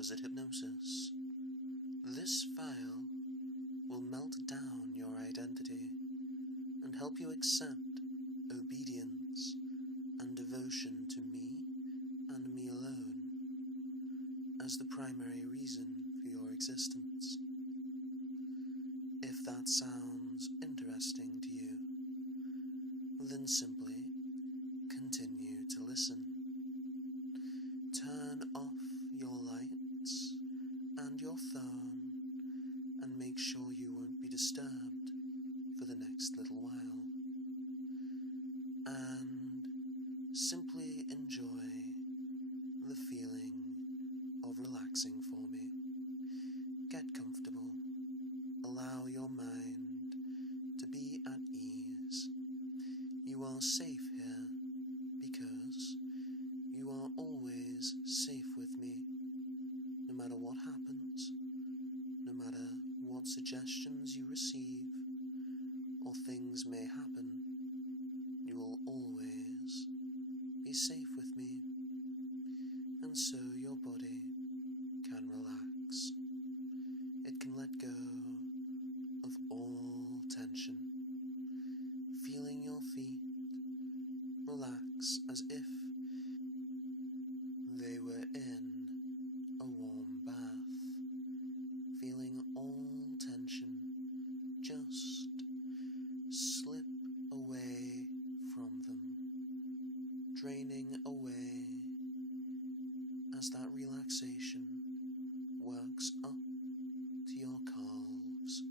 exquisite hypnosis. This file will melt down your identity and help you accept obedience and devotion to me and me alone as the primary reason for your existence. If that sounds interesting to you, then simply continue to listen. Turn off your lights and your phone and make sure you won't be disturbed for the next little while. And simply enjoy the feeling of relaxing for me. Get comfortable. Allow your mind to be at ease. You are safe here because you are always safe with me. No matter what happens, no matter what suggestions you receive or things may happen, you will always be safe with me, and so your body can relax. It can let go of all tension, feeling your feet relax as if they were in a warm bath, feeling all tension just slip away from them, draining away as that relaxation works up to your calves,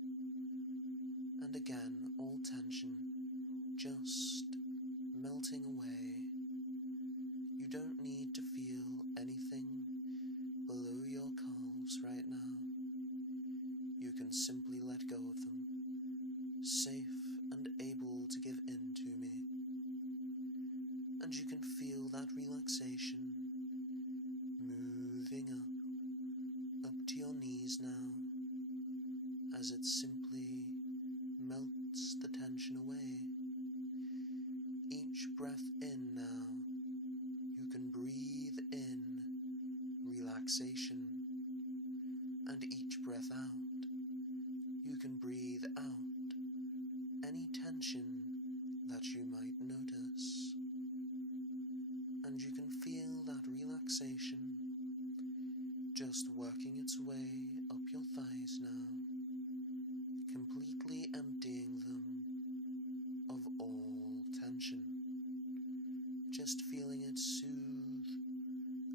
and again all tension just melting away. You don't need to feel anything below your calves right now. You can simply let go of them, safe and able to give in to me. And you can feel that relaxation moving up to your knees now, as it simply melts the tension away. Each breath in now, you can breathe in relaxation, and each breath out, you can breathe out any tension that you might notice, and you can feel that relaxation just working its way up your thighs now, completely emptying them of all tension, just feeling it soothe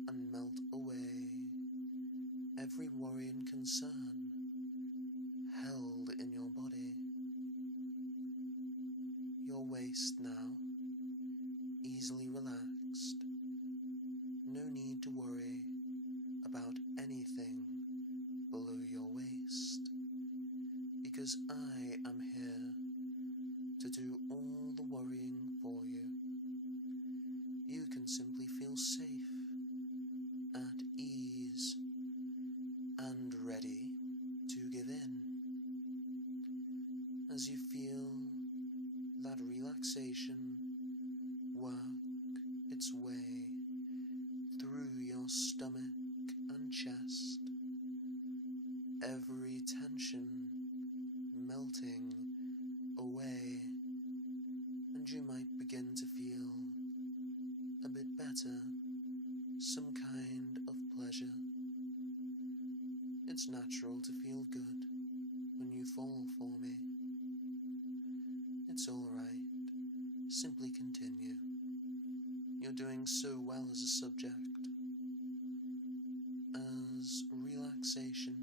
and melt away every worry and concern held in your body. Your waist now, easily relaxed. No need to worry about anything below your waist, because I am here to do all the worrying for you. You can simply feel safe, at ease, and ready to give in, as you feel that relaxation work its way through your stomach and chest, every tension melting away, and you might begin to feel a bit better, some kind of pleasure. It's natural to feel good when you fall for me. It's alright, simply continue. You're doing so well as a subject. As relaxation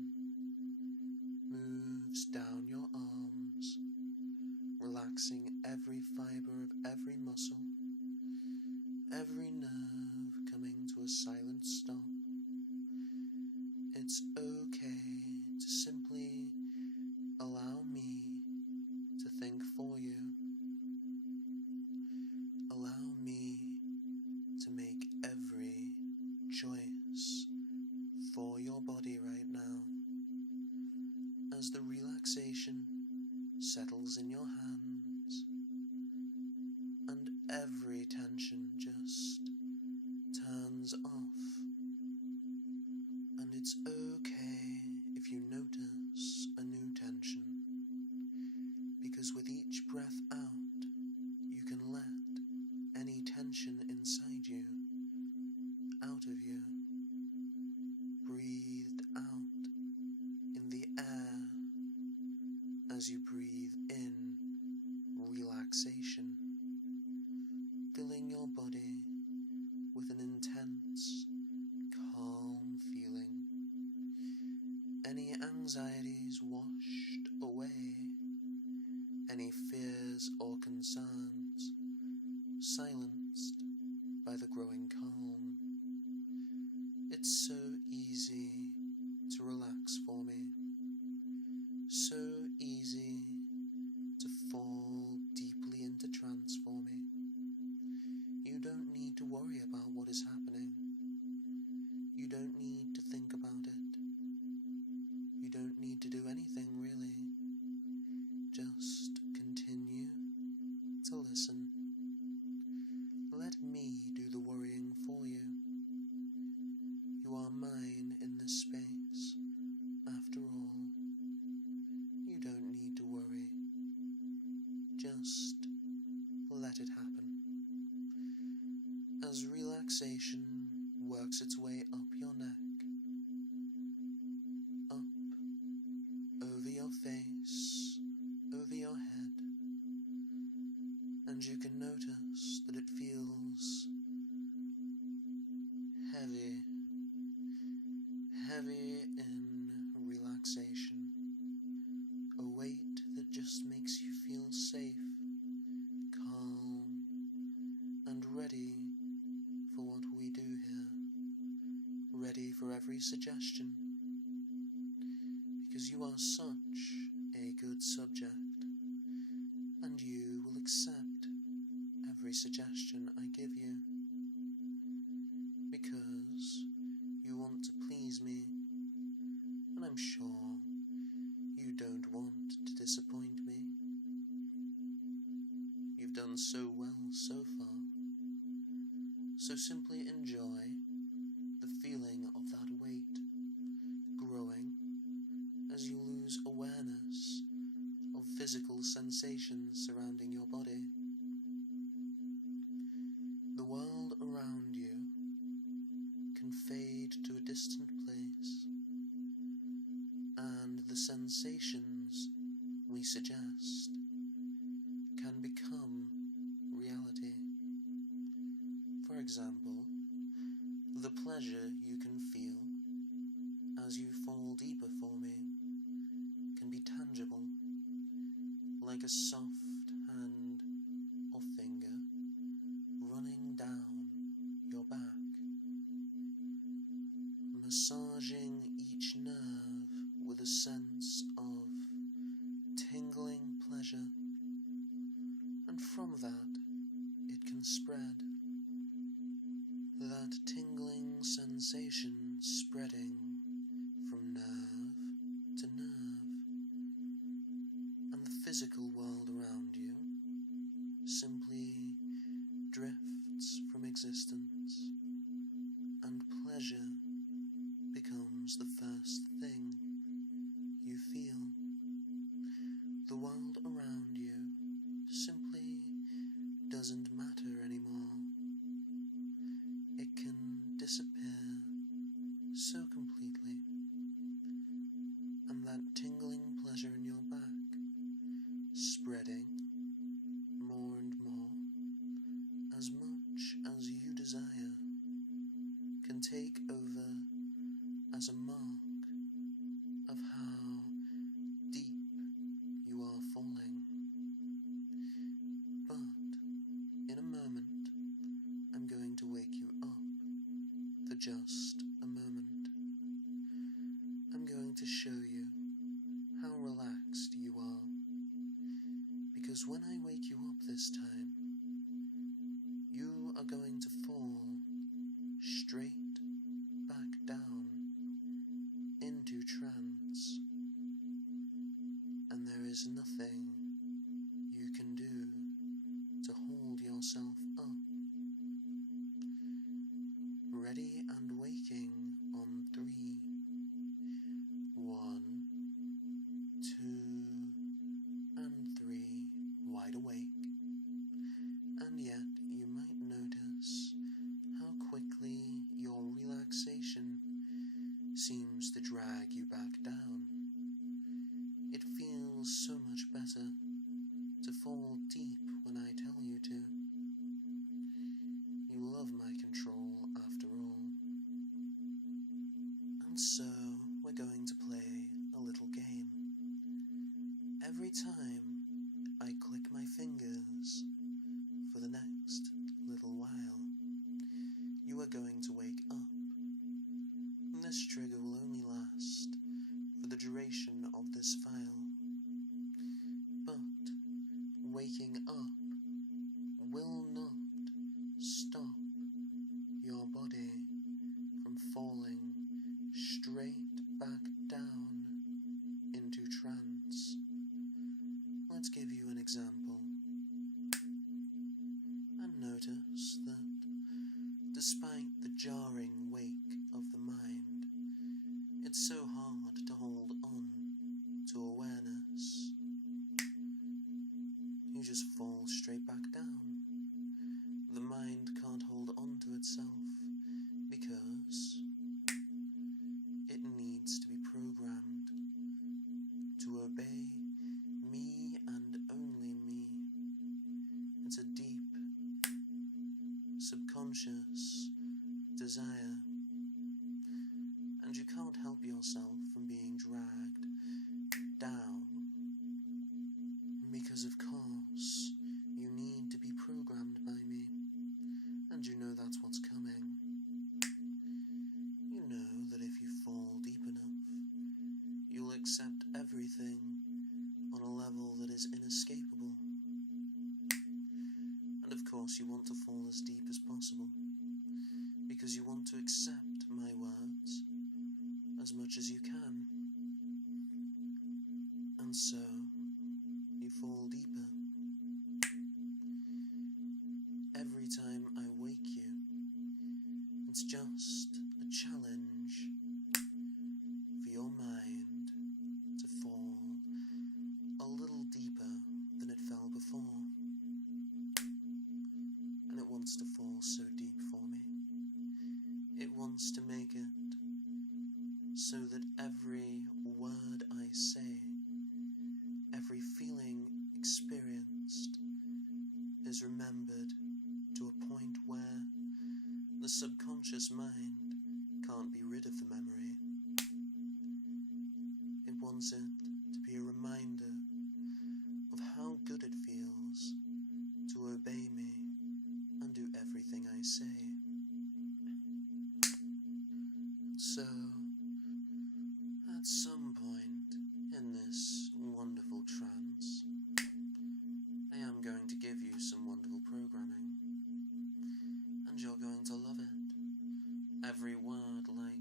moves down your arms, relaxing every fibre of every muscle, every nerve coming to a silent stop. It's okay to simply allow me to think for you. Allow me to make every choice for your body right now, as the relaxation settles in your hands and every tension just turns off, and It's okay if you notice a new tension, because with each breath out, you can let any tension inside you out of you, breathed out in the air as you breathe in relaxation, filling your body with an intense, calm feeling. Any anxieties washed away, any fears or concerns silenced by the growing calm. It's so easy to relax for me, so easy to fall deeply into trance for me. You don't need to worry about what is happening. You don't need to think about it. You don't need to do anything really. Just continue to listen. Let me do the worrying for you. You are mine in this space, after all. You don't need to worry. Just let it happen. As relaxation works its way up your neck, up, over your face, over your head, and you can notice that it feels heavy, heavy in relaxation, a weight that just makes you feel safe, calm, and ready for what we do here, ready for every suggestion, because you are such a good subject, and you will accept every suggestion I give you, because you want to please me, and I'm sure you don't want to disappoint me. You've done so well so far, so simply enjoy the feeling of that weight growing as you lose awareness of physical sensations surrounding your body. The world around you can fade to a distant place, and the sensations we suggest can become reality. For example, the pleasure you can feel as you fall deeper for me can be tangible, like a soft hand or finger running down your back, massaging each nerve with a sense of tingling pleasure, and from that it can spread. That tingling sensation spreading from nerve to nerve, and the physical world around you simply drifts from existence, and pleasure becomes the first thing you feel. The world around you simply doesn't matter anymore. It can disappear so completely, and that tingling pleasure in your back, spreading more and more, as much as you desire, can take over as a mark of how deep you are falling. But in a moment, I'm going to wake you up for just a moment. I'm going to show you how relaxed you are, because when I wake you up this time, you are going to fall straight back down into trance, and there is nothing you can do to hold yourself up. Ready and waking on 3. seems to drag you back down. It feels so much better to fall deep when I tell you to. You love my control after all. And so we're going to play a little game. Every time I click my fingers for the next little while, you are going to wake up. And this trigger will only last for the duration of this file. But waking up will not stop your body from falling straight back down into trance. Let's give you an example. And notice that despite the jarring wake of the mind, it's so hard to hold on to awareness. You just fall straight back down. The mind can't hold on to itself because it needs to be programmed to obey me and only me. It's a deep, subconscious desire, and you can't help yourself from being dragged down because, of course, you need to be programmed by me, and you know that's what's coming. You know that if you fall deep enough, you'll accept everything on a level that is inescapable. And of course you want to fall as deep as possible, because you want to accept my words as much as you can. And so you fall deeper. Every time I wake you, it's just a challenge for your mind to fall a little deeper than it fell before. And it wants to fall so deep for me. It wants to make it so that every word I say, every feeling experienced, is remembered to a point where the subconscious mind can't be rid of the memory. It wants it to be a reminder of how good it feels to obey me and do everything I say. So, at some point in this wonderful trance, I am going to give you some wonderful programming, and you're going to love it. Every word like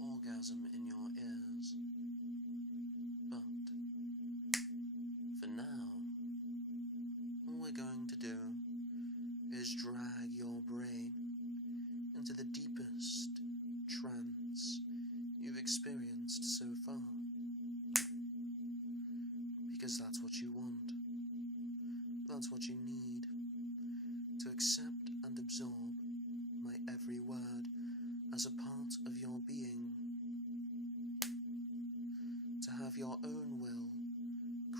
orgasm in your ears. But for now, all we're going to do is drag your brain into the deepest trance you've experienced so far. Because that's what you want. That's what you need to accept and absorb my every word as a part of your being. To have your own will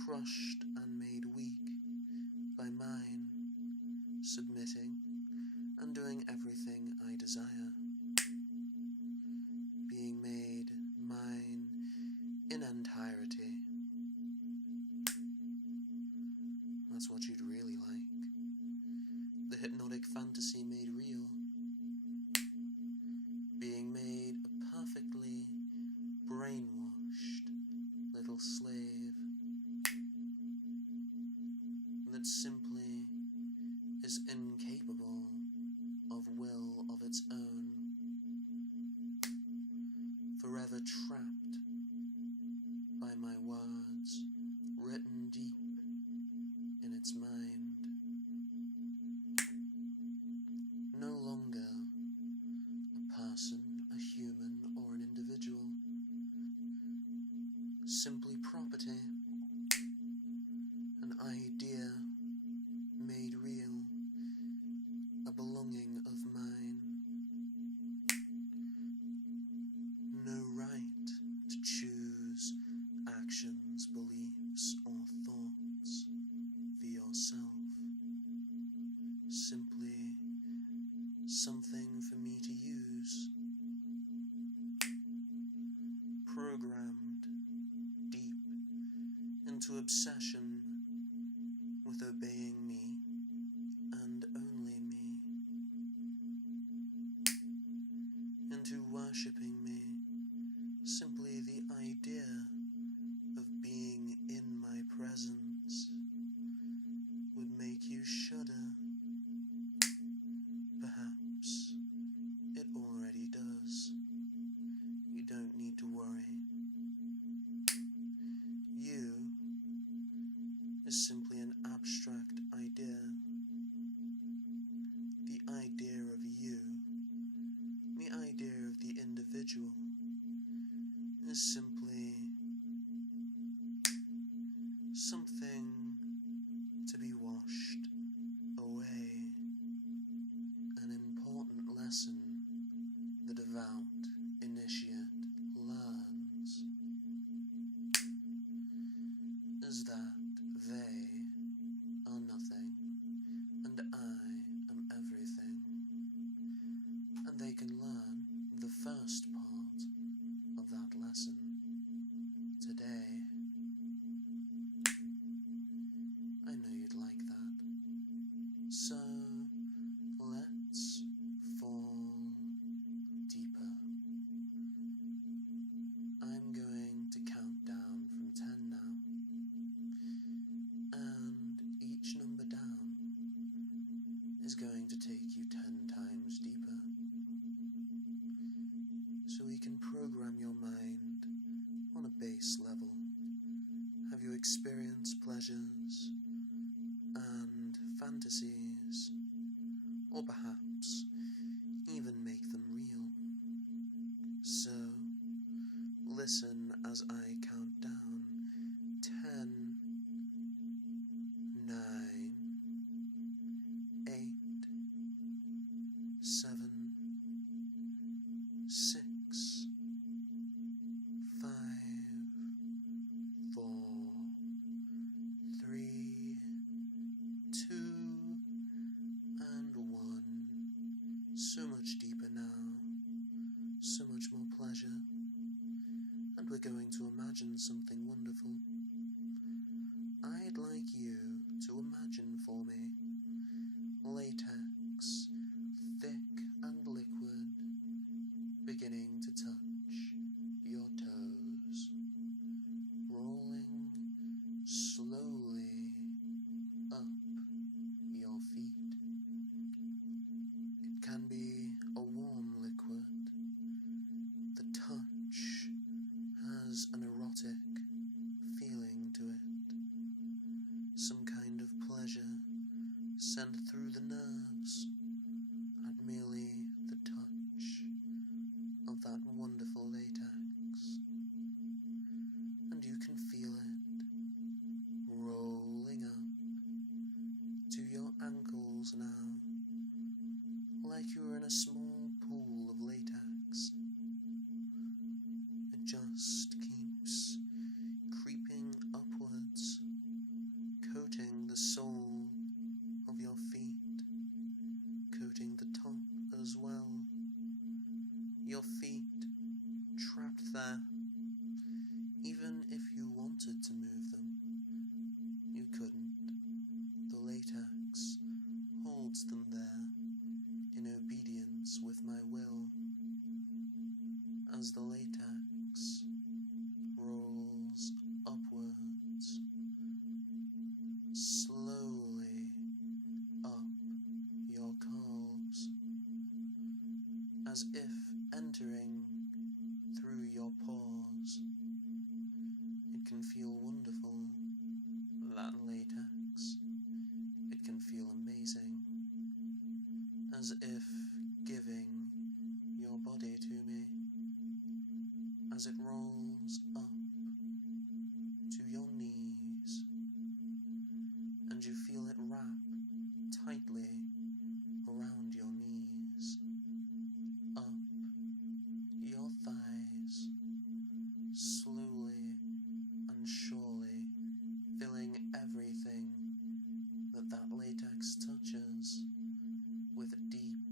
crushed and made weak by mine, submitting and doing everything I desire. Being made mine in entirety. That's what you'd really like. The hypnotic fantasy made real. Being made a perfectly brainwashed little slave that simply is incapable of will of its own, forever trapped by my words written deep in its mind. No longer a person, a human, or an individual. Simply property, an idea made real, a belonging of mine. No into obsession with obeying me and only me, into worshipping me. Simply the idea of being in my presence would make you shudder. Perhaps it already does. You don't need to worry. You is simply an abstract idea. The idea of you, the idea of the individual, is simply something to be washed away, an important lesson the devout initiate learns is that they are nothing and I am everything, and they can learn the first part of that lesson today. I know you'd like that, so let's fall deeper. I'm going to count down from 10 now, and each number down is going to take you 10 times deeper, so we can program your mind on a base level, have you experience pleasures and fantasies, or perhaps even make them real. So, listen as I count down 10, 9, 8, 7, 6, 5, 4, 3, 2, and 1. So much deeper now, so much more pleasure, and we're going to imagine something wonderful. I'd like you to imagine for me latex, thick and liquid, beginning to touch your toes, rolling slowly up your feet. It can be a warm liquid. The touch has an erotic feeling to it, some kind of pleasure sent through the nerves at merely the touch of that wonderful latex. And you can feel it rolling up to your ankles now, like you were in a small pool of latex. It just keeps creeping upwards, coating the sole of your feet, coating the top as well. Your feet trapped there. Even if you wanted to move them, you couldn't. The latex holds them there in obedience with my will, as the latex rolls upwards, slowly up your calves, as if entering through your pores. It can feel wonderful, that latex. It can feel amazing, as if giving your body to me, as it rolls up to your knees, and you feel it wrap tightly around your knees, up your thighs, slowly and surely filling everything that latex touches with deep,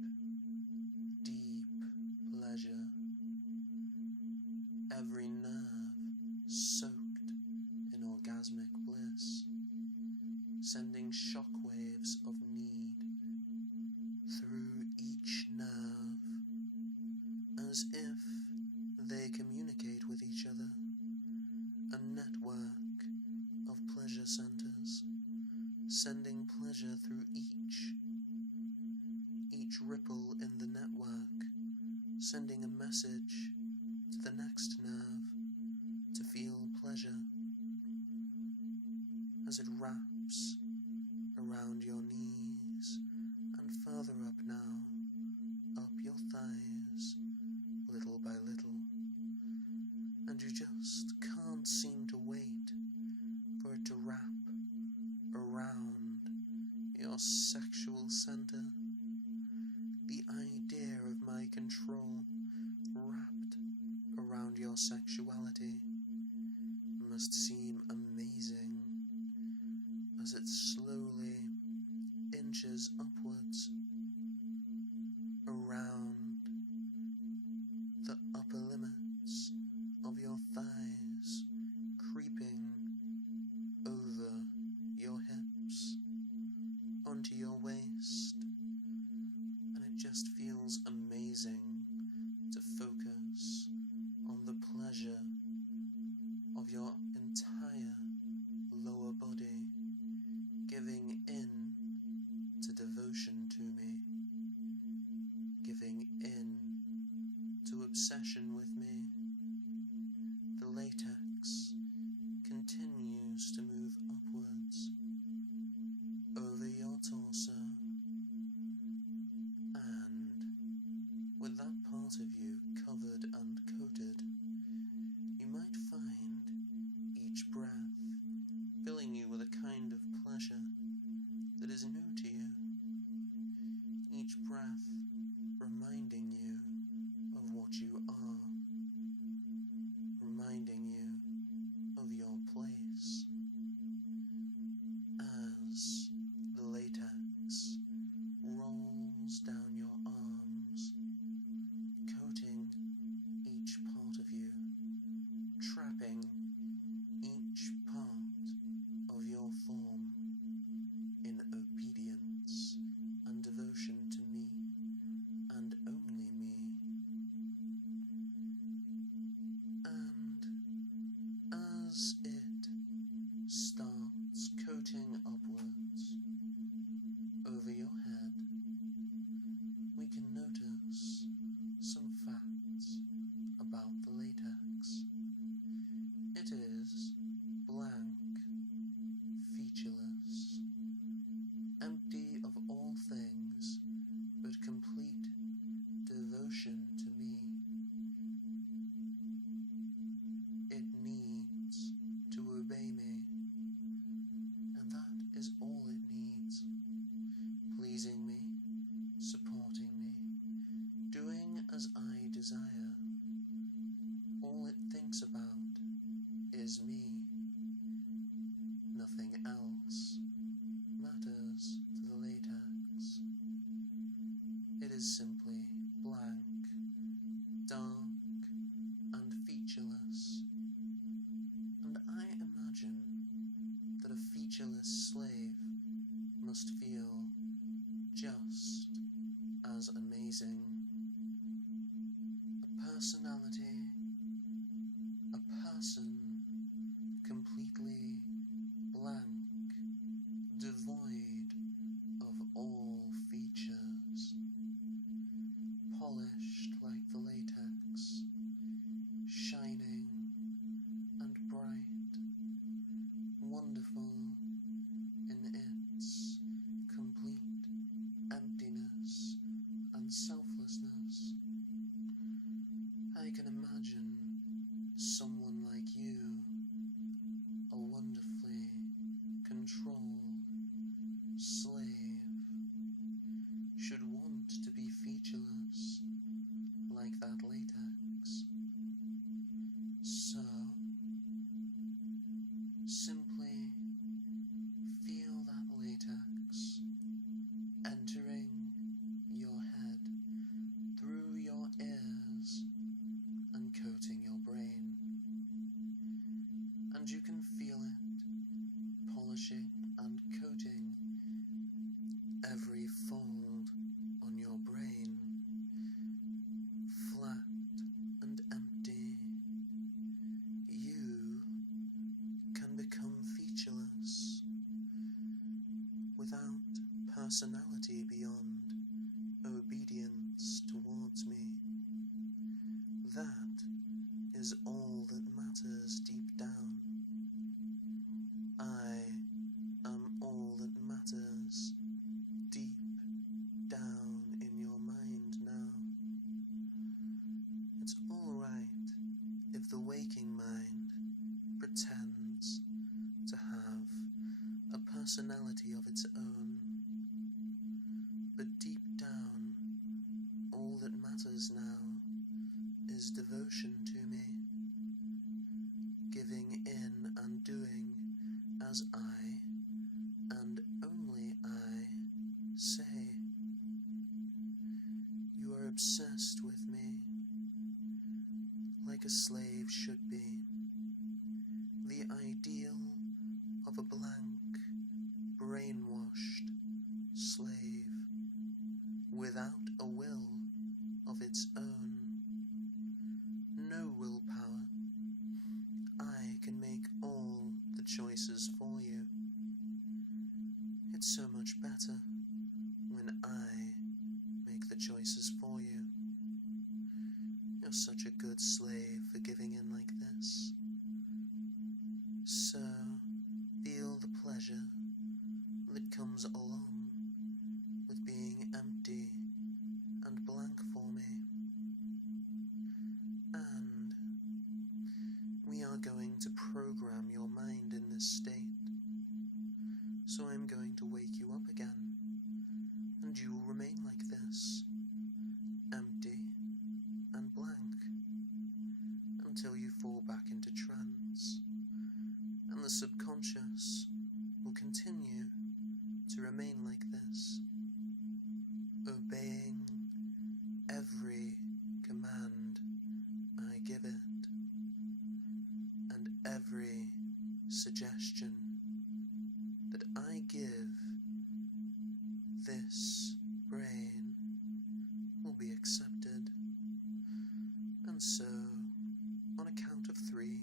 deep pleasure. Every nerve soaked in orgasmic sending shockwaves of need through each nerve, as if they communicate with each other, a network of pleasure centers, sending pleasure through each ripple in the network, sending a message to the next nerve to feel pleasure as it wraps around your knees and further up now, up your thighs, little by little, and you just can't seem to wait for it to wrap around your sexual center. The idea of my control wrapped around your sexuality must seem amazing as it slowly inches upwards around the upper limits of your thighs, creeping over your hips onto your waist, and it just feels amazing to focus on the pleasure of your entire lower body giving in to devotion to me, giving in to obsession with me. The latex continues to move upwards over your torso, and with that part of you covered and coated, you might find each breath filling you with a kind of pleasure that is new to you, each breath reminding you of what you are, reminding you of your place, as the latex rolls down your arms, coating each part of you, trapping each part of your form in obedience and devotion to me and only me. And as it starts coating upwards over your head, we can notice some facts about the latex. It is blank, featureless, empty of all things but complete devotion to me. It needs to obey me, and that is all it needs, pleasing me, supporting me, doing as I desire. All it thinks about is me. Nothing else matters to the latex. It is simply blank, dark, and featureless. And I imagine that a featureless slave must feel just as amazing. A personality, a person completely blank, devoid of all features, polished like the latex, shining and bright, wonderful in its complete emptiness and selflessness. I can imagine someone like you personality beyond obedience towards me. That is all that matters deep down. I am all that matters deep down in your mind now. It's all right if the waking mind pretends to have a personality of its own, but deep down, all that matters now is devotion to me, giving in and doing as I, and only I, say. You are obsessed with me, like a slave should be, the ideal of a blank, brainwashed slave, without a will of its own, no willpower. I can make all the choices for you. It's so much better when I make the choices for you. You're such a good slave for giving in like this. So, feel the pleasure that comes along with being empty and blank for me. And we are going to program your mind in this state. So I'm going to wake you up again, and you will remain like this, empty and blank, until you fall back into trance, and the subconscious will continue to remain like this, obeying every command I give it, and every suggestion that I give this brain will be accepted. And so, on a count of 3,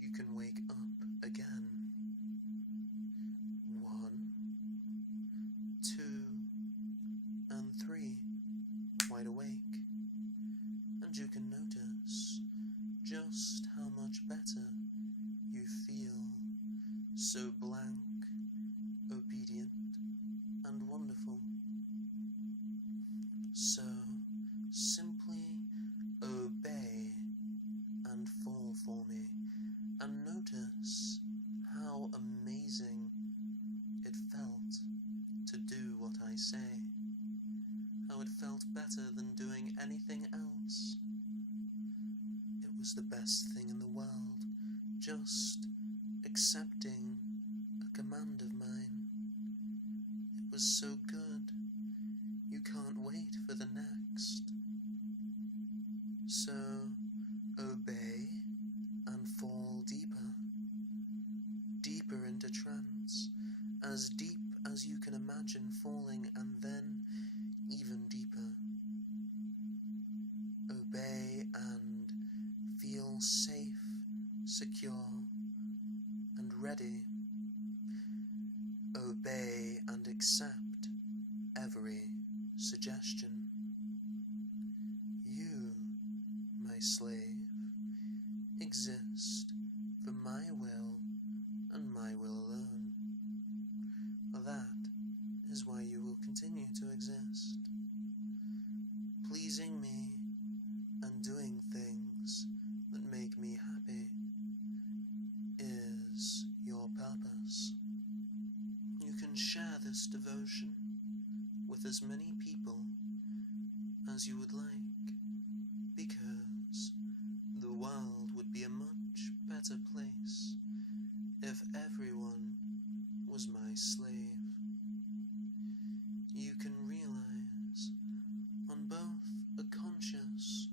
you can wake up again. 1, 2, and 3, wide awake, and you can notice just how much better you feel, so blank, obedient, and wonderful. So, simply obey and fall for me, and notice how amazing it felt to do what I say, how it felt better than doing anything else. It was the best thing in the world, just accepting a command of mine. It was so good, you can't wait for the next. So, obey and fall deeper, deeper into trance, as deep as you can imagine falling, and then even deeper. Obey and feel safe, secure, and ready. Obey and accept every suggestion. You, my slave, exist for my will and my will alone. That is why you will continue to exist. Pleasing me and doing things that make me happy is your purpose. You can share this devotion with as many people as you would like, because the world would be a much better place if everyone was my slave. You can realize on both a conscious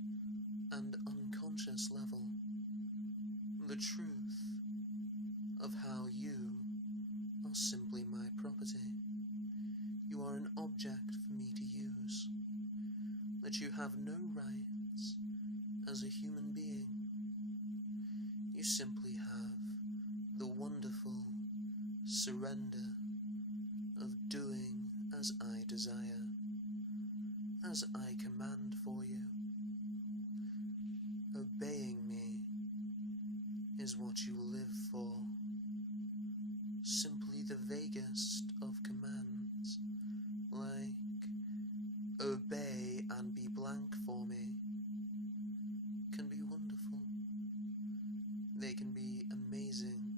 and unconscious level the truth of how you are simply my property. You are an object for me to use, that you have no rights as a human being. You simply have the wonderful surrender of doing as I desire, as I command for you. Obeying me is what you live for. Simply the vaguest of commands, like obey and be blank for me, can be wonderful. They can be amazing.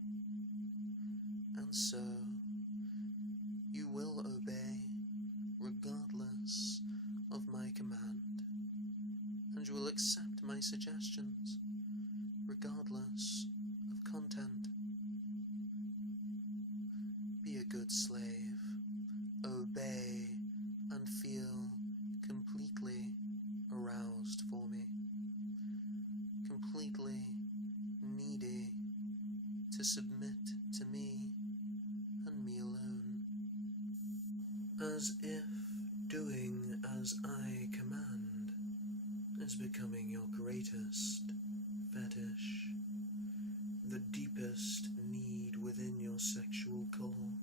And so, you will obey regardless of my command, and you will accept my suggestions regardless of content. Be a good slave, obey and feel completely aroused for me, completely needy to submit to me and me alone, as if doing as I command is becoming your greatest fetish, the deepest need within your sexual core.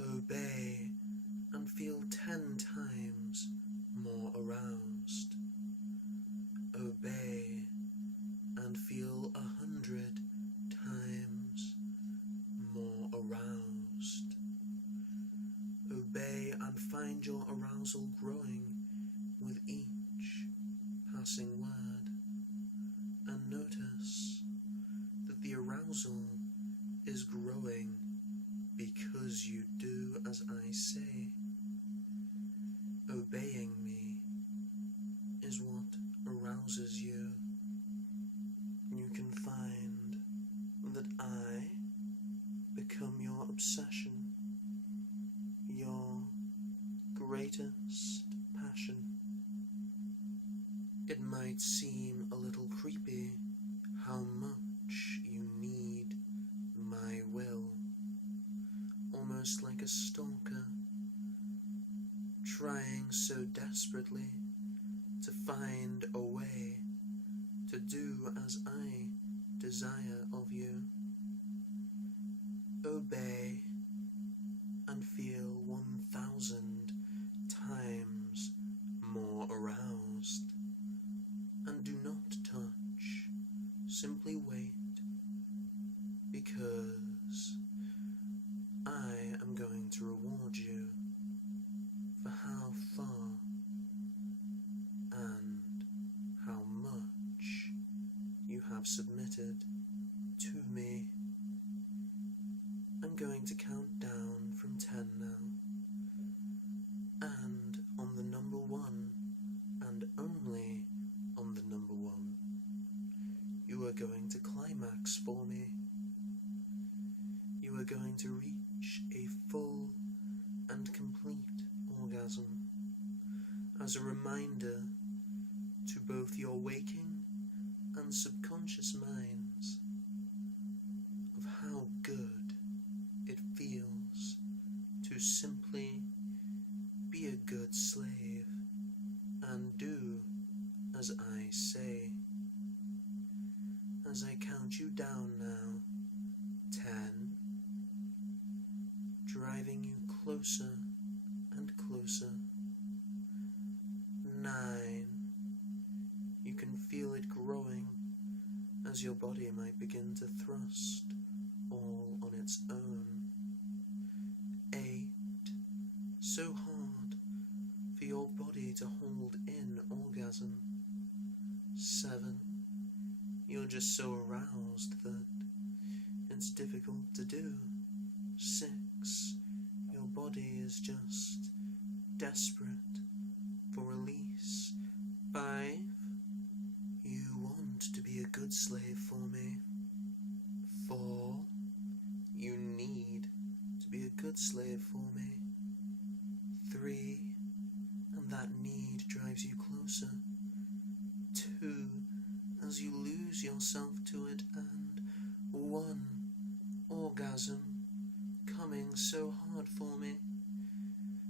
Obey and feel 10 times more aroused. Obey and feel 100 times more aroused. Obey and find your arousal growing with each passing word, and notice that the arousal is growing because you do as I say. Obeying me is what arouses you. You can find that I become your obsession, your greatest passion. It might seem a little creepy how much you need my will, almost like a stalker, trying so desperately to find a way to do as I desire of you. Obey and feel 1,000 times more aroused, and do not touch, simply wait, because I am going to reward you for how far and how much you have submitted to me. I'm going to count down from 10 now, and on the number 1, and only on the number 1, you are going to climax for me. You are going to reach a full and complete orgasm as a reminder to both your waking and subconscious minds of how good it feels to simply be a good slave and do as I say. As I count you down now, 10, driving you closer and closer. 9, you can feel it growing as your body might begin to thrust all on its own. 8, so hard for your body to hold in orgasm. 7, you're just so aroused that it's difficult to do. 6, your body is just desperate for release. 5, you want to be a good slave for me. 4, you need to be a good slave for me. 3, and that need drives you closer. 2, as you lose yourself to it, and 1, orgasm coming so hard for me,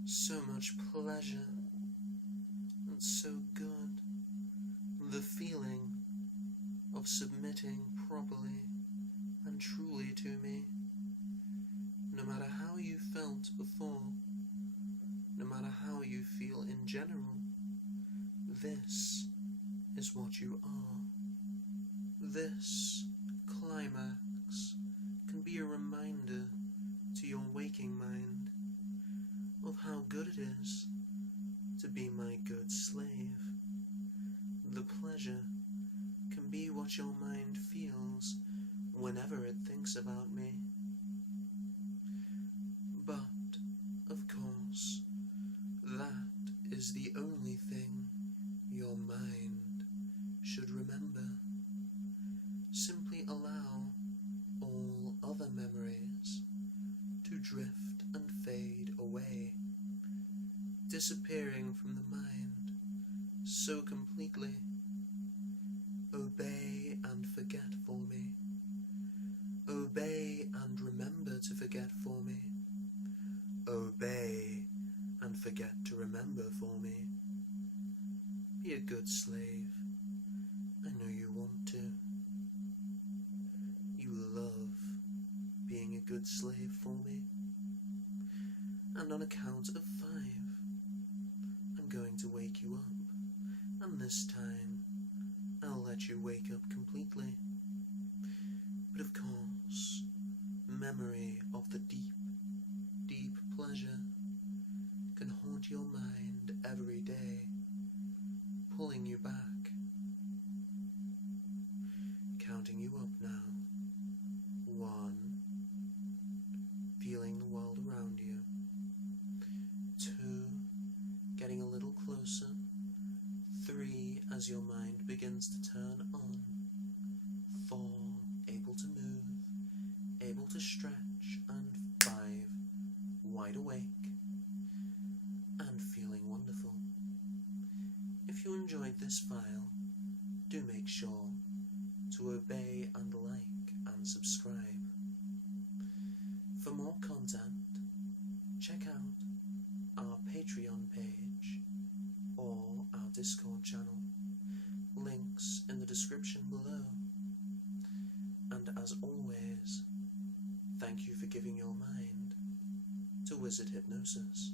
so much pleasure, and so good, the feeling of submitting properly and truly to me, no matter how you felt before, no matter how you feel in general, this is what you are. This climax can be a reminder to your waking mind of how good it is to be my good slave. The pleasure can be what your mind feels whenever it thinks about me. But, of course, that is the only thing your mind should remember. Simply allow all other memories to drift and fade away, disappearing from the mind so completely. Obey and forget for me. Obey and remember to forget for me. Obey and forget to remember for me. Be a good slave. I know you want to. You love being a good slave for me. And on a count of 5, I'm going to wake you up, and this time I'll let you wake up completely. But of course, memory of the deep, deep pleasure can haunt your mind every day, pulling you back. Counting you up now. 1, feeling the world around you. 2, getting a little closer. 3, as your mind begins to turn on. 4, able to move, able to stretch. And 5, wide awake and feeling wonderful. If you enjoyed this file, do make sure to obey and like and subscribe. For more content, check out our Patreon page or our Discord channel. Links in the description below. And as always, thank you for giving your mind to wizard hypnosis.